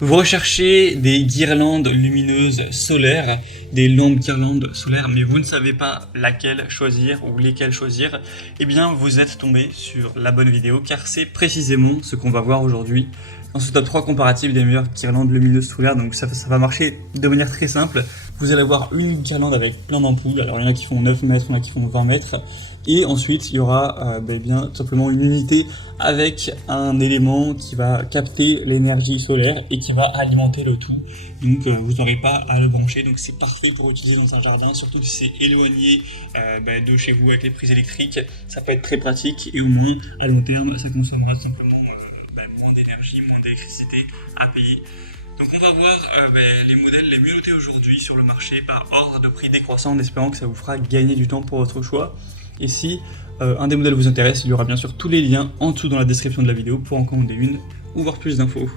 Vous recherchez des guirlandes lumineuses solaires, des lampes guirlandes solaires, mais vous ne savez pas laquelle choisir ou lesquelles choisir, eh bien vous êtes tombé sur la bonne vidéo car c'est précisément ce qu'on va voir aujourd'hui dans ce top 3 comparatif des meilleures guirlandes lumineuses solaires. Donc ça va marcher de manière très simple. Vous allez avoir une guirlande avec plein d'ampoules, alors il y en a qui font 9 mètres, il y en a qui font 20 mètres, et ensuite il y aura bien tout simplement une unité avec un élément qui va capter l'énergie solaire et qui va alimenter le tout. Donc vous n'aurez pas à le brancher, donc c'est parfait pour utiliser dans un jardin, surtout si c'est éloigné de chez vous avec les prises électriques, ça peut être très pratique et au moins à long terme ça consommera simplement moins d'énergie, moins d'électricité à payer. Donc on va voir les modèles les mieux notés aujourd'hui sur le marché par ordre de prix décroissant en espérant que ça vous fera gagner du temps pour votre choix. Et si un des modèles vous intéresse, il y aura bien sûr tous les liens en dessous dans la description de la vidéo pour en commander une ou voir plus d'infos.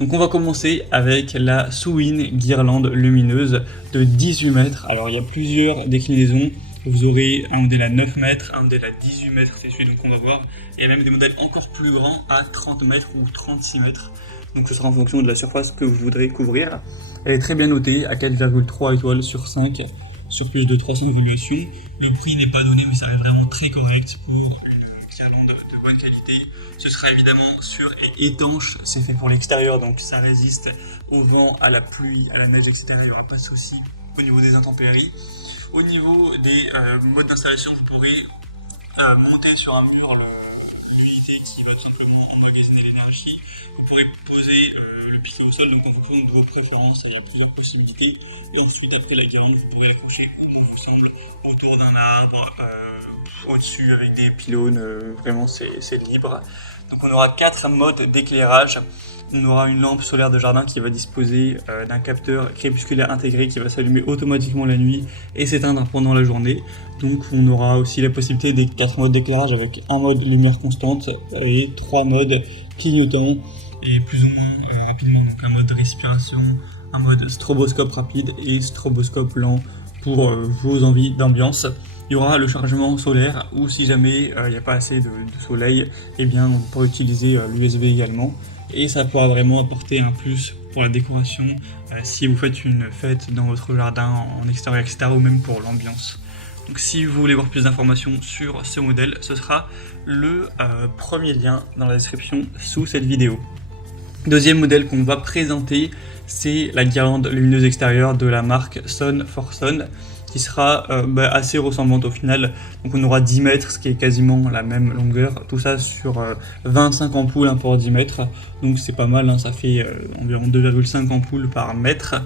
Donc on va commencer avec la Suwin guirlande lumineuse de 18 mètres. Alors il y a plusieurs déclinaisons. Vous aurez un modèle à 9 mètres, un modèle à 18 mètres, c'est celui qu'on va voir. Et il y a même des modèles encore plus grands à 30 mètres ou 36 mètres. Donc ce sera en fonction de la surface que vous voudrez couvrir. Elle est très bien notée à 4,3 étoiles sur 5 sur plus de 300 évaluations. Le prix n'est pas donné mais ça reste vraiment très correct pour une guirlande de bonne qualité. Ce sera évidemment sûr et étanche, c'est fait pour l'extérieur donc ça résiste au vent, à la pluie, à la neige, etc. Il n'y aura pas de souci au niveau des intempéries. Au niveau des modes d'installation, vous pourrez monter sur un mur l'unité qui va tout simplement emmagasiner l'énergie. Vous pourrez poser le piquet au sol, donc en fonction de vos préférences, il y a plusieurs possibilités. Et ensuite, après la guirlande, vous pourrez l'accrocher comme bon vous semble, autour d'un arbre, au-dessus avec des pylônes, vraiment c'est libre. Donc on aura 4 modes d'éclairage. On aura une lampe solaire de jardin qui va disposer d'un capteur crépusculaire intégré qui va s'allumer automatiquement la nuit et s'éteindre pendant la journée. Donc on aura aussi la possibilité des 4 modes d'éclairage avec un mode lumière constante et 3 modes clignotants et plus ou moins rapidement. Donc un mode respiration, un mode stroboscope rapide et stroboscope lent pour vos envies d'ambiance. Il y aura le chargement solaire ou si jamais il n'y a pas assez de soleil, eh bien on pourra utiliser l'USB également. Et ça pourra vraiment apporter un plus pour la décoration si vous faites une fête dans votre jardin en extérieur, etc. ou même pour l'ambiance. Donc si vous voulez voir plus d'informations sur ce modèle, ce sera le premier lien dans la description sous cette vidéo. Deuxième modèle qu'on va présenter, c'est la guirlande lumineuse extérieure de la marque Sun for Sun, qui sera assez ressemblante au final. Donc on aura 10 mètres, ce qui est quasiment la même longueur, tout ça sur 25 ampoules pour 10 mètres, donc c'est pas mal, hein, ça fait environ 2,5 ampoules par mètre.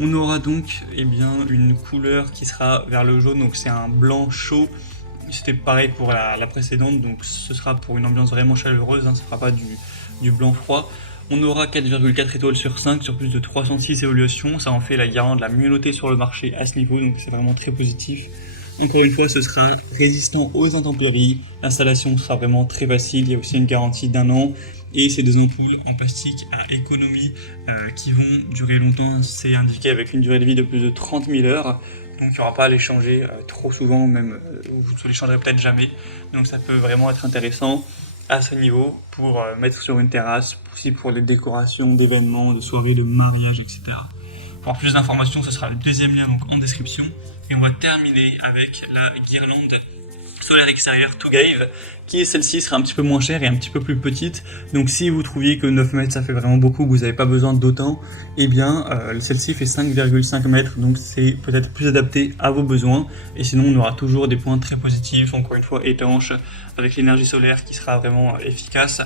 On aura donc une couleur qui sera vers le jaune, donc c'est un blanc chaud. C'était pareil pour la précédente, donc ce sera pour une ambiance vraiment chaleureuse, hein, ce ne sera pas du blanc froid. On aura 4,4 étoiles sur 5 sur plus de 306 évaluations, ça en fait la guirlande la mieux notée sur le marché à ce niveau, donc c'est vraiment très positif. Encore une fois, ce sera résistant aux intempéries, l'installation sera vraiment très facile, il y a aussi une garantie d'1 an, et c'est des ampoules en plastique à économie qui vont durer longtemps, c'est indiqué avec une durée de vie de plus de 30 000 heures, donc il n'y aura pas à les changer trop souvent, même vous ne les changerez peut-être jamais, donc ça peut vraiment être intéressant à ce niveau pour mettre sur une terrasse, aussi pour les décorations d'événements, de soirées, de mariage, etc. Pour plus d'informations, ce sera le deuxième lien donc en description. Et on va terminer avec la guirlande solaire extérieure Tugave, qui celle-ci sera un petit peu moins chère et un petit peu plus petite. Donc si vous trouviez que 9 mètres ça fait vraiment beaucoup, vous n'avez pas besoin d'autant, eh bien celle-ci fait 5,5 mètres, donc c'est peut-être plus adapté à vos besoins. Et sinon on aura toujours des points très positifs, encore une fois étanches, avec l'énergie solaire qui sera vraiment efficace.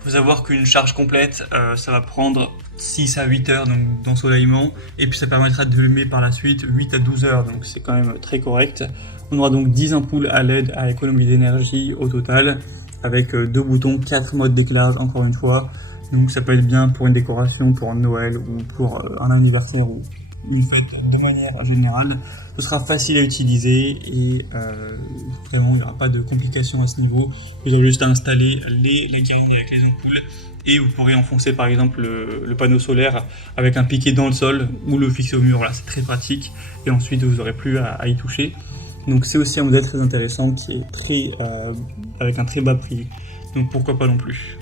Il faut savoir qu'une charge complète, ça va prendre 6 à 8 heures donc d'ensoleillement, et puis ça permettra de l'allumer par la suite 8 à 12 heures, donc c'est quand même très correct. On aura donc 10 ampoules à LED à économie d'énergie au total, avec 2 boutons, 4 modes d'éclairage encore une fois, donc ça peut être bien pour une décoration, pour Noël ou pour un anniversaire ou une fête de manière générale. Ce sera facile à utiliser et vraiment il n'y aura pas de complications à ce niveau. Vous aurez juste à installer la guirlande avec les ampoules et vous pourrez enfoncer par exemple le panneau solaire avec un piquet dans le sol ou le fixer au mur, voilà, c'est très pratique et ensuite vous n'aurez plus à y toucher. Donc c'est aussi un modèle très intéressant qui est avec un très bas prix, donc pourquoi pas non plus.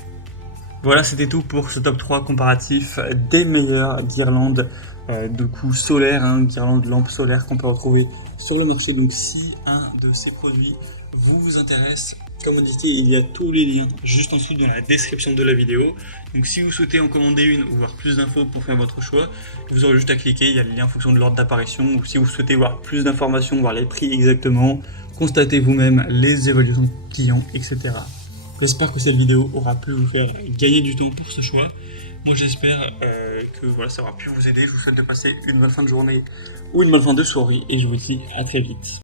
Voilà, c'était tout pour ce top 3 comparatif des meilleures guirlandes de coups solaires, guirlandes lampes solaires qu'on peut retrouver sur le marché. Donc si un de ces produits vous intéresse, comme indiqué, il y a tous les liens juste en dessous dans la description de la vidéo. Donc si vous souhaitez en commander une ou voir plus d'infos pour faire votre choix, vous aurez juste à cliquer, il y a le lien en fonction de l'ordre d'apparition. Ou si vous souhaitez voir plus d'informations, voir les prix exactement, constatez vous-même les évaluations clients, etc. J'espère que cette vidéo aura pu vous faire gagner du temps pour ce choix. Moi j'espère que voilà, ça aura pu vous aider. Je vous souhaite de passer une bonne fin de journée ou une bonne fin de soirée et je vous dis à très vite.